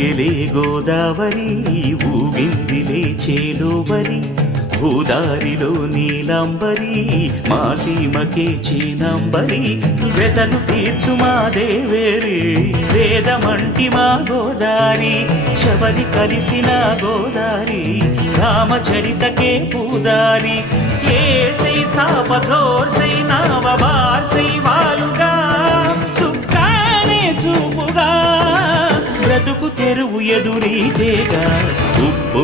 ఊగెలే గోదావరి ఊగిందిలే చేలోబరి భూదారిలో నీలాంబరి మా సీమకే చీనాంబరి వెతలు తీర్చు మా దేవేరి వేదమంటి మా గోదారి శబరి కలిసిన గోదారి రామచరితకే పూదారి ఏసై చాప చోర్సై నావ బార్సై వాలుగా చుక్కానే చూపుగా బ్రతుకు తెరువు ఎదురీతేగా ఉప్పు